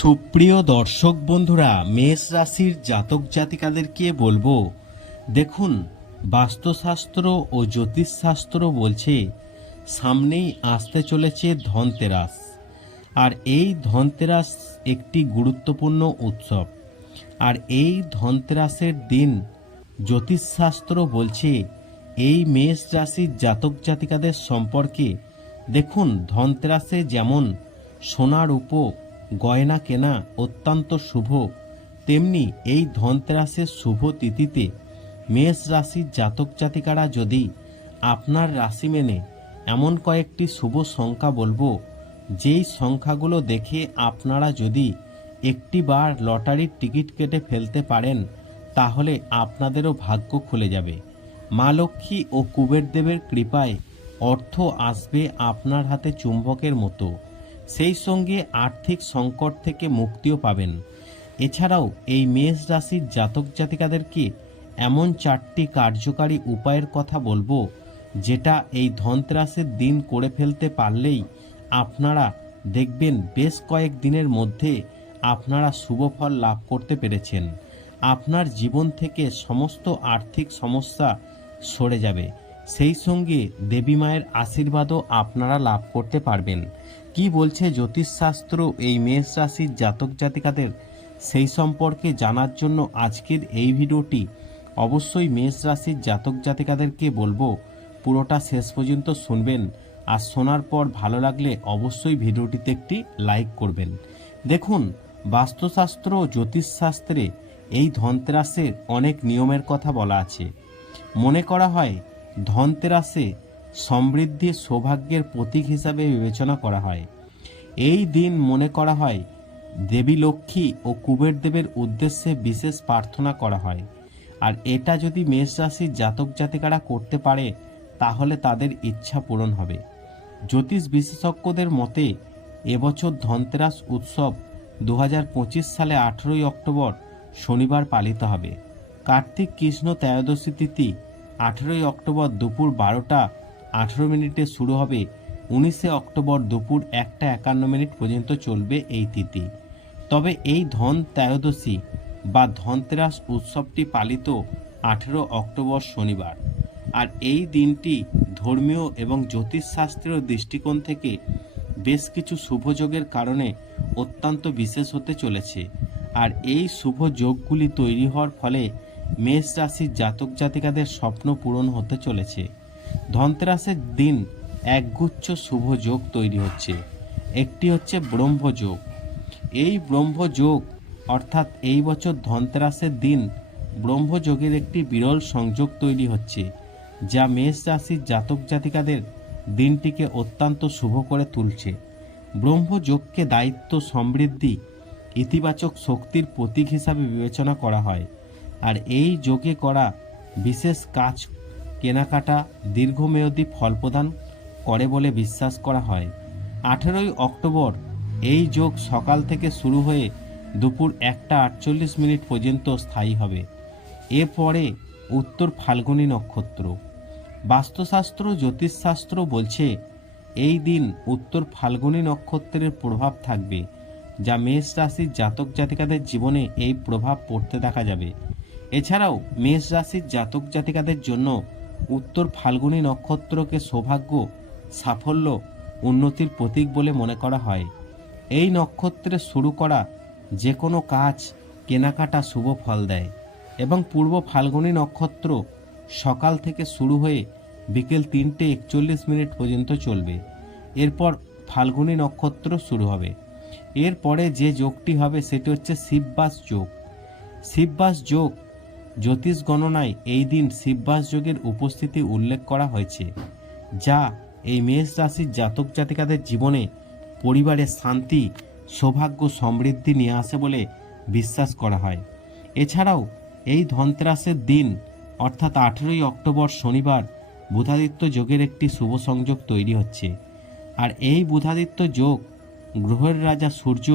সুপ্রিয় দর্শক বন্ধুরা, মেষ রাশির জাতক জাতিকাদেরকে বলব, দেখুন, বাস্তুশাস্ত্র ও জ্যোতিষশাস্ত্র বলছে, সামনেই আসতে চলেছে ধনতেরাস। আর এই ধনতেরাস একটি গুরুত্বপূর্ণ উৎসব। আর এই ধনতেরাসের দিন জ্যোতিষশাস্ত্র বলছে, এই মেষ রাশির জাতক জাতিকাদের সম্পর্কে দেখুন, ধনতেরাসে যেমন সোনার উপ গয়না কেনা অত্যন্ত শুভ। তেমনি এই ধনতেরাসের শুভ তিথিতে মেষ রাশির জাতক জাতিকারা যদি আপনার রাশি মেনে এমন কয়েকটি শুভ সংখ্যা বলব, যেই সংখ্যাগুলো দেখে আপনারা যদি একটি বার লটারির টিকিট কেটে ফেলতে পারেন, তাহলে আপনাদেরও ভাগ্য খুলে যাবে। মা লক্ষ্মী ও কুবের দেবের কৃপায় অর্থ আসবে আপনার হাতে চুম্বকের মতো। সেই সঙ্গে আর্থিক সংকট থেকে মুক্তিও পাবেন। এছাড়াও এই মেষ রাশির জাতক জাতিকাদেরকে এমন চারটি কার্যকারী উপায়ের কথা বলব, যেটা এই ধনতেরাসের দিন করে ফেলতে পারলেই আপনারা দেখবেন বেশ কয়েক দিনের মধ্যে আপনারা শুভ ফল লাভ করতে পেরেছেন। আপনার জীবন থেকে সমস্ত আর্থিক সমস্যা সরে যাবে। সেই সঙ্গে দেবী মায়ের আশীর্বাদও আপনারা লাভ করতে পারবেন। কি বলছে জ্যোতিষশাস্ত্র এই মেষ রাশির জাতক জাতিকাদের? সেই সম্পর্কে জানার জন্য আজকের এই ভিডিওটি। অবশ্যই মেষ রাশির জাতক জাতিকাদেরকে বলব, পুরোটা শেষ পর্যন্ত শুনবেন। আর শোনার পর ভালো লাগলে অবশ্যই ভিডিওটিতে একটি লাইক করবেন। দেখুন, বাস্তুশাস্ত্র জ্যোতিষশাস্ত্রে এই ধনতেরাসের অনেক নিয়মের কথা বলা আছে। মনে করা হয়, ধনতেরাসে সমৃদ্ধি সৌভাগ্যের প্রতীক হিসাবে বিবেচনা করা হয়। এই দিন মনে করা হয়, দেবী লক্ষ্মী ও কুবের দেবের উদ্দেশ্যে বিশেষ প্রার্থনা করা হয়। আর এটা যদি মেষ রাশির জাতক জাতিকারা করতে পারে, তাহলে তাদের ইচ্ছা পূরণ হবে। জ্যোতিষ বিশেষজ্ঞদের মতে, এবছর ধনতেরাস উৎসব দু হাজার পঁচিশ সালে আঠেরোই অক্টোবর শনিবার পালিত হবে। কার্তিক কৃষ্ণ ত্রয়োদশী তিথি আঠেরোই অক্টোবর দুপুর বারোটা আঠেরো মিনিটে শুরু হবে। উনিশে অক্টোবর দুপুর একটা একান্ন মিনিট পর্যন্ত চলবে এই তিথি। তবে এই ধন ত্রয়োদশী বা ধনতেরাস উৎসবটি পালিত আঠেরো অক্টোবর শনিবার। আর এই দিনটি ধর্মীয় এবং জ্যোতিষশাস্ত্রীয় দৃষ্টিকোণ থেকে বেশ কিছু শুভযোগের কারণে অত্যন্ত বিশেষ হতে চলেছে। আর এই শুভ যোগগুলি তৈরি হওয়ার ফলে মেষ রাশির জাতক জাতিকাদের স্বপ্ন পূরণ হতে চলেছে। ধনতেরাসের দিন একগুচ্ছ শুভ যোগ তৈরি হচ্ছে। একটি হচ্ছে ব্রহ্মযোগ এই ব্রহ্মযোগ অর্থাৎ এই বছর ধনতেরাসের দিন ব্রহ্মযোগের একটি বিরল সংযোগ তৈরি হচ্ছে, যা মেষ রাশির জাতক জাতিকাদের দিনটিকে অত্যন্ত শুভ করে তুলছে। ব্রহ্মযোগকে দায়িত্ব সমৃদ্ধি, ইতিবাচক শক্তির প্রতীক হিসাবে বিবেচনা করা হয়, আর এই যোগে করা বিশেষ কাজ কেনাকাটা দীর্ঘমেয়াদী ফল প্রদান করে বলে বিশ্বাস করা হয়। আঠেরোই অক্টোবর এই যোগ সকাল থেকে শুরু হয়ে দুপুর একটা আটচল্লিশ মিনিট পর্যন্ত স্থায়ী হবে। এরপরে উত্তর ফাল্গুনী নক্ষত্র। বাস্তুশাস্ত্র, জ্যোতিষশাস্ত্র বলছে, এই দিন উত্তর ফাল্গুনী নক্ষত্রের প্রভাব থাকবে, যা মেষ রাশির জাতক জাতিকাদের জীবনে এই প্রভাব পড়তে দেখা যাবে। এছাড়াও মেষ রাশির জাতক জাতিকাদের জন্য উত্তর ফাল্গুনী নক্ষত্রকে সৌভাগ্য, সাফল্য, উন্নতির প্রতীক বলে মনে করা হয়। এই নক্ষত্রে শুরু করা যে কোনো কাজ কেনাকাটা শুভ ফল দেয় এবং পূর্ব ফাল্গুনী নক্ষত্র সকাল থেকে শুরু হয়ে বিকেল তিনটে একচল্লিশ মিনিট পর্যন্ত চলবে। এরপর ফাল্গুনী নক্ষত্র শুরু হবে। এরপরে যে যোগটি হবে সেটি হচ্ছে শিববাস যোগ। শিববাস যোগ জ্যোতিষ গণনায় এই দিন শিববাস যোগের উপস্থিতি উল্লেখ করা হয়েছে, যা এই মেষ রাশির জাতক জাতিকাদের জীবনে পরিবারের শান্তি, সৌভাগ্য, সমৃদ্ধি নিয়ে আসে বলে বিশ্বাস করা হয়। এছাড়াও এই ধনতেরাসের দিন, অর্থাৎ আঠেরোই অক্টোবর শনিবার, বুধাদিত্য যোগের একটি শুভ সংযোগ তৈরি হচ্ছে। আর এই বুধাদিত্য যোগ গ্রহের রাজা সূর্য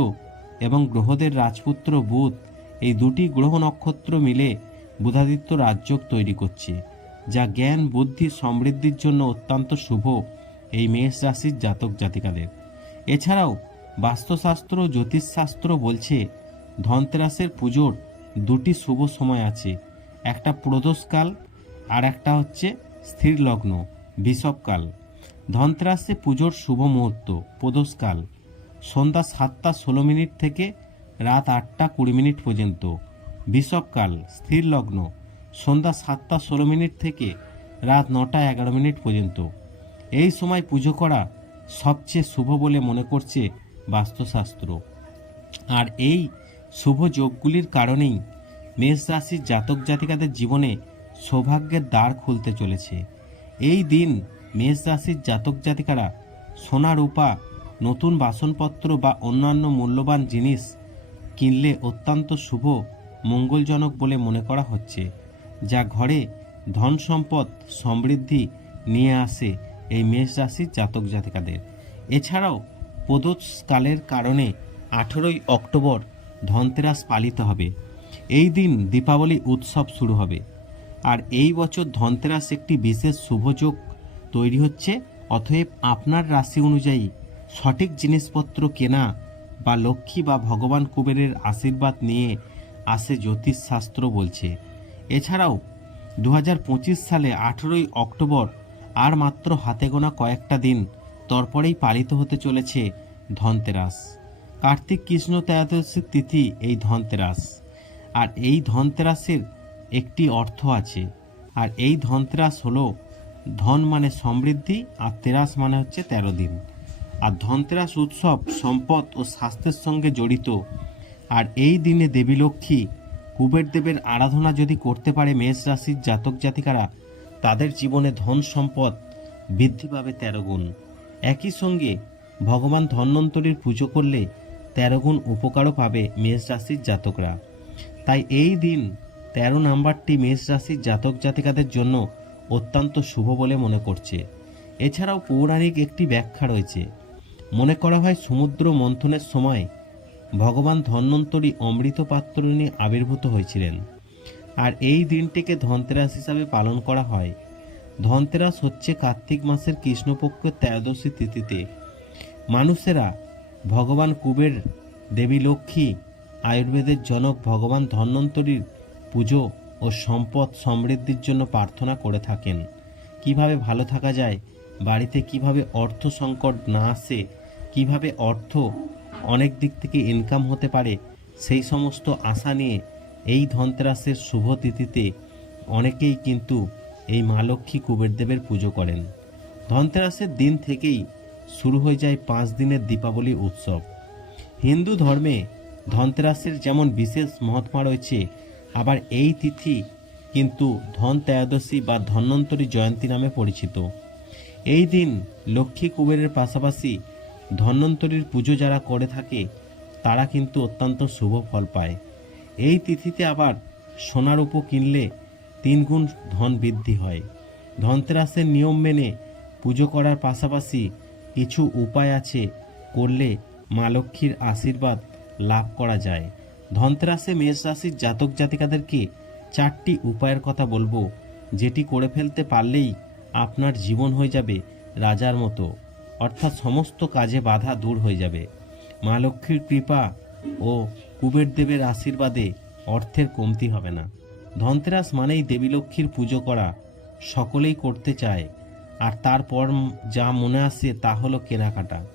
এবং গ্রহদের রাজপুত্র বুধ, এই দুটি গ্রহ নক্ষত্র মিলে বুধাদিত্য রাজযোগ তৈরি করছে, যা জ্ঞান, বুদ্ধি, সমৃদ্ধির জন্য অত্যন্ত শুভ এই মেষ রাশির জাতক জাতিকাদের। এছাড়াও বাস্তুশাস্ত্র জ্যোতিষশাস্ত্র বলছে, ধনতেরাসের পুজোর দুটি শুভ সময় আছে, একটা প্রদোষকাল আর একটা হচ্ছে স্থির লগ্ন বিষবকাল। ধনতেরাসে পুজোর শুভ মুহূর্ত প্রদোষকাল সন্ধ্যা সাতটা ষোলো মিনিট থেকে রাত আটটা কুড়ি মিনিট পর্যন্ত। বিষবকাল স্থির লগ্ন, সন্ধ্যা সাতটা ষোলো মিনিট থেকে রাত নটা এগারো মিনিট পর্যন্ত। এই সময় পুজো করা সবচেয়ে শুভ বলে মনে করছে বাস্তুশাস্ত্র। আর এই শুভ যোগগুলির কারণেই মেষ রাশির জাতক জাতিকাদের জীবনে সৌভাগ্যের দ্বার খুলতে চলেছে। এই দিন মেষ রাশির জাতক জাতিকারা সোনা, রূপা, নতুন বাসনপত্র বা অন্যান্য মূল্যবান জিনিস কিনলে অত্যন্ত শুভ মঙ্গলজনক বলে মনে করা হচ্ছে, যা ঘরে ধন সম্পদ সমৃদ্ধি নিয়ে আসে এই মেষ রাশির জাতক জাতিকাদের। এছাড়াও প্রদোষকালের কারণে আঠেরোই অক্টোবর ধনতেরাস পালিত হবে। এই দিন দীপাবলি উৎসব শুরু হবে। আর এই বছর ধনতেরাস একটি বিশেষ শুভযোগ তৈরি হচ্ছে, অতএব আপনার রাশি অনুযায়ী সঠিক জিনিসপত্র কেনা বা লক্ষ্মী বা ভগবান কুবেরের আশীর্বাদ নিয়ে আসে জ্যোতিষশাস্ত্র বলছে। এছাড়াও দু হাজার পঁচিশ সালে আঠেরোই অক্টোবর আর মাত্র হাতে গোনা কয়েকটা দিন তারপরেই পালিত হতে চলেছে ধনতেরাস। কার্তিক কৃষ্ণ ত্রয়োদশীর তিথি এই ধনতেরাস। আর এই ধনতেরাসের একটি অর্থ আছে। আর এই ধনতেরাস হলো ধন মানে সমৃদ্ধি আর তেরাস মানে হচ্ছে তেরো দিন। আর ধনতেরাস উৎসব সম্পদ ও স্বাস্থ্যের সঙ্গে জড়িত আর এই দিনে দেবী লক্ষ্মী কুবের দেবের আরাধনা যদি করতে পারে মেষ রাশির জাতক জাতিকারা, তাদের জীবনে ধন সম্পদ বৃদ্ধি পাবে তেরো গুণ। একই সঙ্গে ভগবান ধন্বন্তরীর পুজো করলে তেরো গুণ উপকারও পাবে মেষ রাশির জাতকরা। তাই এই দিন তেরো নাম্বারটি মেষ রাশির জাতক জাতিকাদের জন্য অত্যন্ত শুভ বলে মনে করছে। এছাড়াও পৌরাণিক একটি ব্যাখ্যা রয়েছে। মনে করা হয় সমুদ্র মন্থনের সময় ভগবান ধন্বন্তরী অমৃত পাত্র নিয়ে আবির্ভূত হয়েছিলেন। আর এই দিনটিকে ধনতেরাস হিসাবে পালন করা হয়। ধনতেরাস হচ্ছে কার্তিক মাসের কৃষ্ণপক্ষের ত্রয়োদশী তিথিতে। মানুষেরা ভগবান কুবের দেবী লক্ষ্মী, আয়ুর্বেদের জনক ভগবান ধন্বন্তরীর পুজো ও সম্পদ সমৃদ্ধির জন্য প্রার্থনা করে থাকেন। কীভাবে ভালো থাকা যায়, বাড়িতে কীভাবে অর্থ সংকট না আসে, কীভাবে অর্থ অনেক দিক থেকে ইনকাম হতে পারে। সেই সমস্ত আশা নিয়ে এই ধনতেরাসের শুভ তিথিতে অনেকেই কিন্তু এই মা লক্ষ্মী কুবেরদেবের পুজো করেন। ধনতেরাসের দিন থেকেই শুরু হয়ে যায় পাঁচ দিনের দীপাবলি উৎসব। হিন্দু ধর্মে ধনতেরাসের যেমন বিশেষ মহাত্মা রয়েছে, আবার এই তিথি কিন্তু ধন ত্রয়োদশী বা ধন্বন্তরী জয়ন্তী নামে পরিচিত। এই দিন লক্ষ্মী কুবেরের পাশাপাশি ধন্বন্তরীর পুজো যারা করে থাকে, তারা কিন্তু অত্যন্ত শুভ ফল পায়। এই তিথিতে আবার সোনার উপ কিনলে তিন গুণ ধন বৃদ্ধি হয়। ধনতেরাসের নিয়ম মেনে পুজো করার পাশাপাশি কিছু উপায় আছে করলে মা লক্ষ্মীর আশীর্বাদ লাভ করা যায়। ধনতেরাসে মেষ রাশির জাতক জাতিকাদেরকে চারটি উপায়ের কথা বলব, যেটি করে ফেলতে পারলেই আপনার জীবন হয়ে যাবে রাজার মতো। অর্থাৎ সমস্ত কাজে বাধা দূর হয়ে যাবে। মা লক্ষ্মীর কৃপা ও কুবের দেবের আশীর্বাদে অর্থের কমতি হবে না। ধনতেরাস মানেই দেবী লক্ষ্মীর পুজো করা। সকলেই করতে চায়। আর তারপর যা মনে আসে তা হলো কেনাকাটা।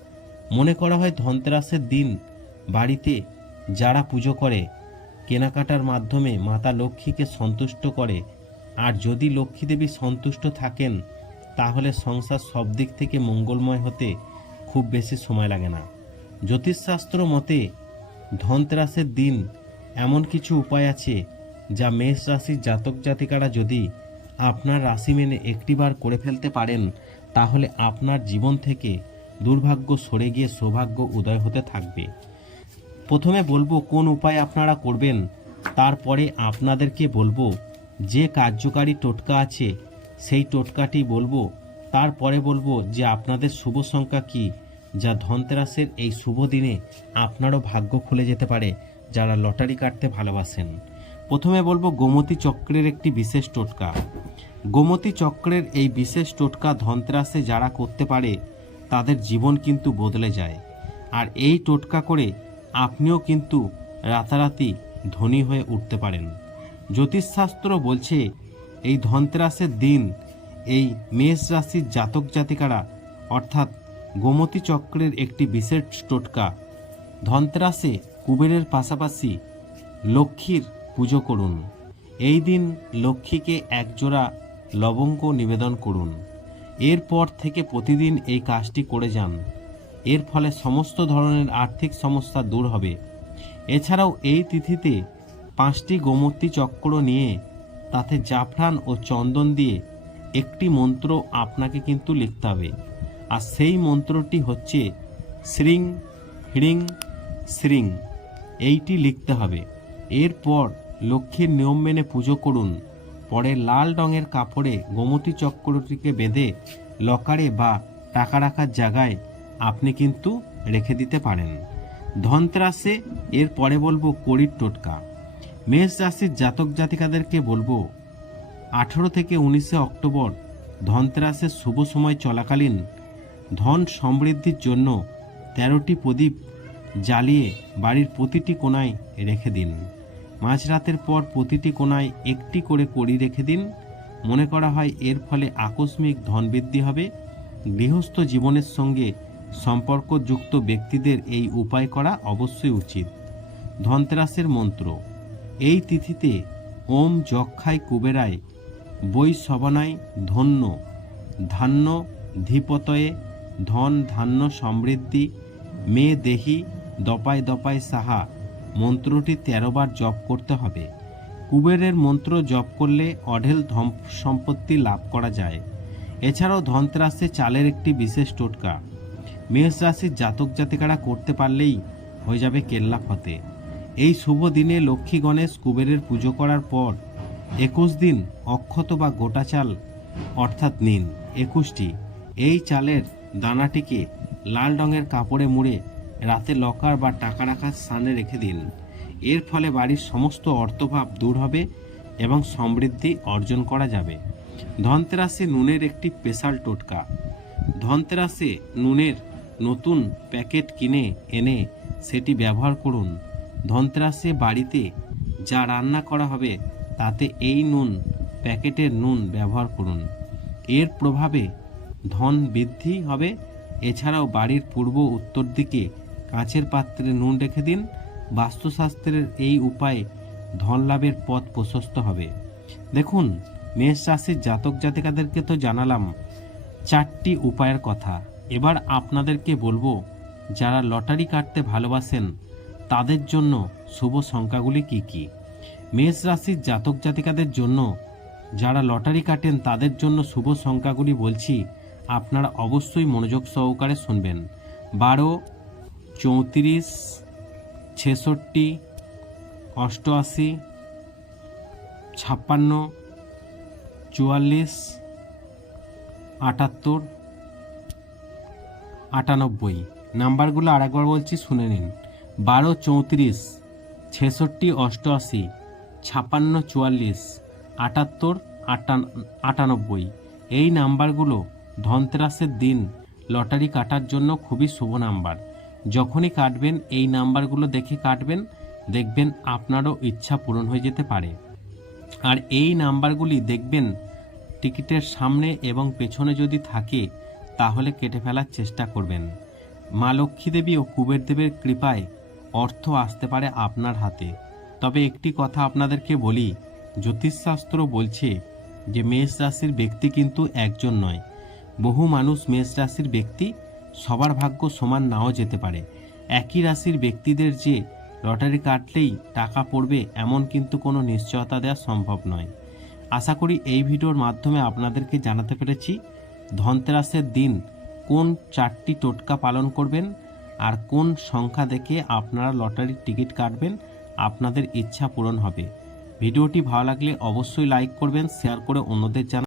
মনে করা হয় ধনতেরাসের দিন বাড়িতে যারা পুজো করে, কেনাকাটার মাধ্যমে মাতা লক্ষ্মীকে সন্তুষ্ট করে। আর যদি লক্ষ্মী দেবী সন্তুষ্ট থাকেন তাহলে সংসার সব দিক থেকে মঙ্গলময় হতে খুব বেশি সময় লাগে না। জ্যোতিষশাস্ত্র মতে, ধনতেরাসের দিন এমন কিছু উপায় আছে যা মেষ রাশির জাতক জাতিকারা যদি আপনার রাশি মেনে একটিবার করে ফেলতে পারেন, তাহলে আপনার জীবন থেকে দুর্ভাগ্য সরে গিয়ে সৌভাগ্য উদয় হতে থাকবে। প্রথমে বলব কোন উপায় আপনারা করবেন, তারপরে আপনাদেরকে বলব যে কার্যকারী টোটকা আছে সেই টোটকাটি বলব, তারপরে বলব যে আপনাদের শুভ সংখ্যা কি, যা ধনতেরাসের এই শুভ দিনে আপনারও ভাগ্য খুলে যেতে পারে, যারা লটারি কাটতে ভালোবাসেন। প্রথমে বলব গোমতী চক্রের একটি বিশেষ টোটকা। গোমতী চক্রের এই বিশেষ টোটকা ধনতেরাসে যারা করতে পারে, তাদের জীবন কিন্তু বদলে যায়। আর এই টোটকা করে আপনিও কিন্তু রাতারাতি ধনী হয়ে উঠতে পারেন। জ্যোতিষশাস্ত্র বলছে এই ধনতেরাসের দিন, এই মেষ রাশির জাতক জাতিকারা, অর্থাৎ গোমতী চক্রের একটি বিশেষ টোটকা। ধনতেরাসে কুবেরের পাশাপাশি লক্ষ্মীর পুজো করুন। এই দিন লক্ষ্মীকে একজোড়া লবঙ্গ নিবেদন করুন। এরপর থেকে প্রতিদিন এই কাজটি করে যান। এর ফলে সমস্ত ধরনের আর্থিক সমস্যা দূর হবে। এছাড়াও এই তিথিতে পাঁচটি গোমতী চক্র নিয়ে তাতে জাফরান ও চন্দন দিয়ে একটি মন্ত্র আপনাকে কিন্তু লিখতে হবে। আর সেই মন্ত্রটি হচ্ছে শ্রিং, হ্রিং, শ্রিং। এইটি লিখতে হবে। এরপর লক্ষ্মীর নিয়ম মেনে পুজো করুন। পরে লাল রঙের কাপড়ে গোমতী চক্রটিকে বেঁধে লকারে বা টাকা রাখার জায়গায় আপনি কিন্তু রেখে দিতে পারেন। ধনতেরাসে এর পরে বলব কড়ির টোটকা। মেষ রাশির জাতক জাতিকাদেরকে বলব, আঠেরো থেকে উনিশে অক্টোবর ধনতেরাসের শুভ সময় চলাকালীন ধন সমৃদ্ধির জন্য তেরোটি প্রদীপ জ্বালিয়ে বাড়ির প্রতিটি কোণায় রেখে দিন। মাঝরাতের পর প্রতিটি কোণায় একটি করে কড়ি রেখে দিন। মনে করা হয় এর ফলে আকস্মিক ধন বৃদ্ধি হবে। গৃহস্থ জীবনের সঙ্গে সম্পর্কযুক্ত ব্যক্তিদের এই উপায় করা অবশ্যই উচিত। ধনতেরাসের মন্ত্র এই তিথিতে ওম যক্ষায় কুবেরায় বই সবানায় ধন্য, ধান্য ধিপতয়ে, ধন ধান্য সমৃদ্ধি মেয়ে দেহি দপায় দপায় সাহা, মন্ত্রটি তেরোবার জপ করতে হবে। কুবেরের মন্ত্র জপ করলে অঢেল ধম সম্পত্তি লাভ করা যায়। এছাড়াও ধনতেরাসে চালের একটি বিশেষ টোটকা। মেষ রাশির জাতক জাতিকারা করতে পারলেই হয়ে যাবে কেল্লা ফতে এই শুভ দিনে লক্ষ্মী গণেশ কুবেরের পুজো করার পর একুশ দিন অক্ষত বা গোটা চাল, অর্থাৎ নিন, একুশটি। এই চালের দানাটিকে লাল রঙের কাপড়ে মুড়ে রাতে লকার বা টাকা রাখার স্থানে রেখে দিন। এর ফলে বাড়ির সমস্ত অর্থভাব দূর হবে এবং সমৃদ্ধি অর্জন করা যাবে। ধনতেরাসে নুনের একটি স্পেশাল টোটকা। ধনতেরাসে নুনের নতুন প্যাকেট কিনে, এনে সেটি ব্যবহার করুন। ধনতেরাসে বাড়িতে যা রান্না করা হবে, তাতে এই নুন, প্যাকেটের নুন ব্যবহার করুন। এর প্রভাবে ধন বৃদ্ধি হবে। এছাড়াও বাড়ির পূর্ব উত্তর দিকে কাঁচের পাত্রে নুন রেখে দিন। বাস্তুশাস্ত্রের এই উপায়ে ধন লাভের পথ প্রশস্ত হবে। দেখুন, মেষ রাশির জাতক জাতিকাদেরকে তো জানালাম চারটি উপায়ের কথা। এবার আপনাদেরকে বলব, যারা লটারি কাটতে ভালোবাসেন তাদের জন্য শুভ সংখ্যাগুলি কি কি? মেষ রাশির জাতক জাতিকাদের জন্য যারা লটারি কাটেন, তাদের জন্য শুভ সংখ্যাগুলি বলছি, আপনারা অবশ্যই মনোযোগ সহকারে শুনবেন। বারো, চৌত্রিশ, ছেষট্টি, অষ্টআশি, ছাপ্পান্ন, চুয়াল্লিশ, আটাত্তর, আটানব্বই। নাম্বারগুলো আরেকবার বলছি, শুনে নিন। বারো চৌত্রিশ, ছেষট্টি অষ্টআশি ছাপান্ন চুয়াল্লিশ, আটাত্তর আটান, আটানব্বই। এই নাম্বারগুলো ধনতেরাসের দিন লটারি কাটার জন্য খুবই শুভ নাম্বার। যখনই কাটবেন, এই নাম্বারগুলো দেখে কাটবেন, দেখবেন আপনারও ইচ্ছা পূরণ হয়ে যেতে পারে। আর এই নাম্বারগুলি দেখবেন টিকিটের সামনে এবং পেছনে যদি থাকে, তাহলে কেটে ফেলার চেষ্টা করবেন। মা লক্ষ্মী দেবী ও কুবের দেবের কৃপায় অর্থ আসতে পারে আপনার হাতে। তবে একটি কথা আপনাদেরকে বলি, জ্যোতিষশাস্ত্র বলছে যে মেষ রাশির ব্যক্তি কিন্তু একজন নয়। বহু মানুষ মেষ রাশির ব্যক্তি, সবার ভাগ্য সমান নাও যেতে পারে। একই রাশির ব্যক্তিদের যে লটারি কাটলেই টাকা পড়বে এমন কিন্তু কোনো নিশ্চয়তা দেওয়া সম্ভব নয়। আশা করি এই ভিডিওর মাধ্যমে আপনাদেরকে জানাতে পেরেছি, ধনতেরাসের দিন কোন চারটি টোটকা পালন করবেন আর কোন সংখ্যা দেখে আপনারা লটারির টিকিট কাটবেন, আপনাদের ইচ্ছা পূরণ হবে। ভিডিওটি ভালো লাগলে অবশ্যই লাইক করবেন, শেয়ার করে অন্যদের জানা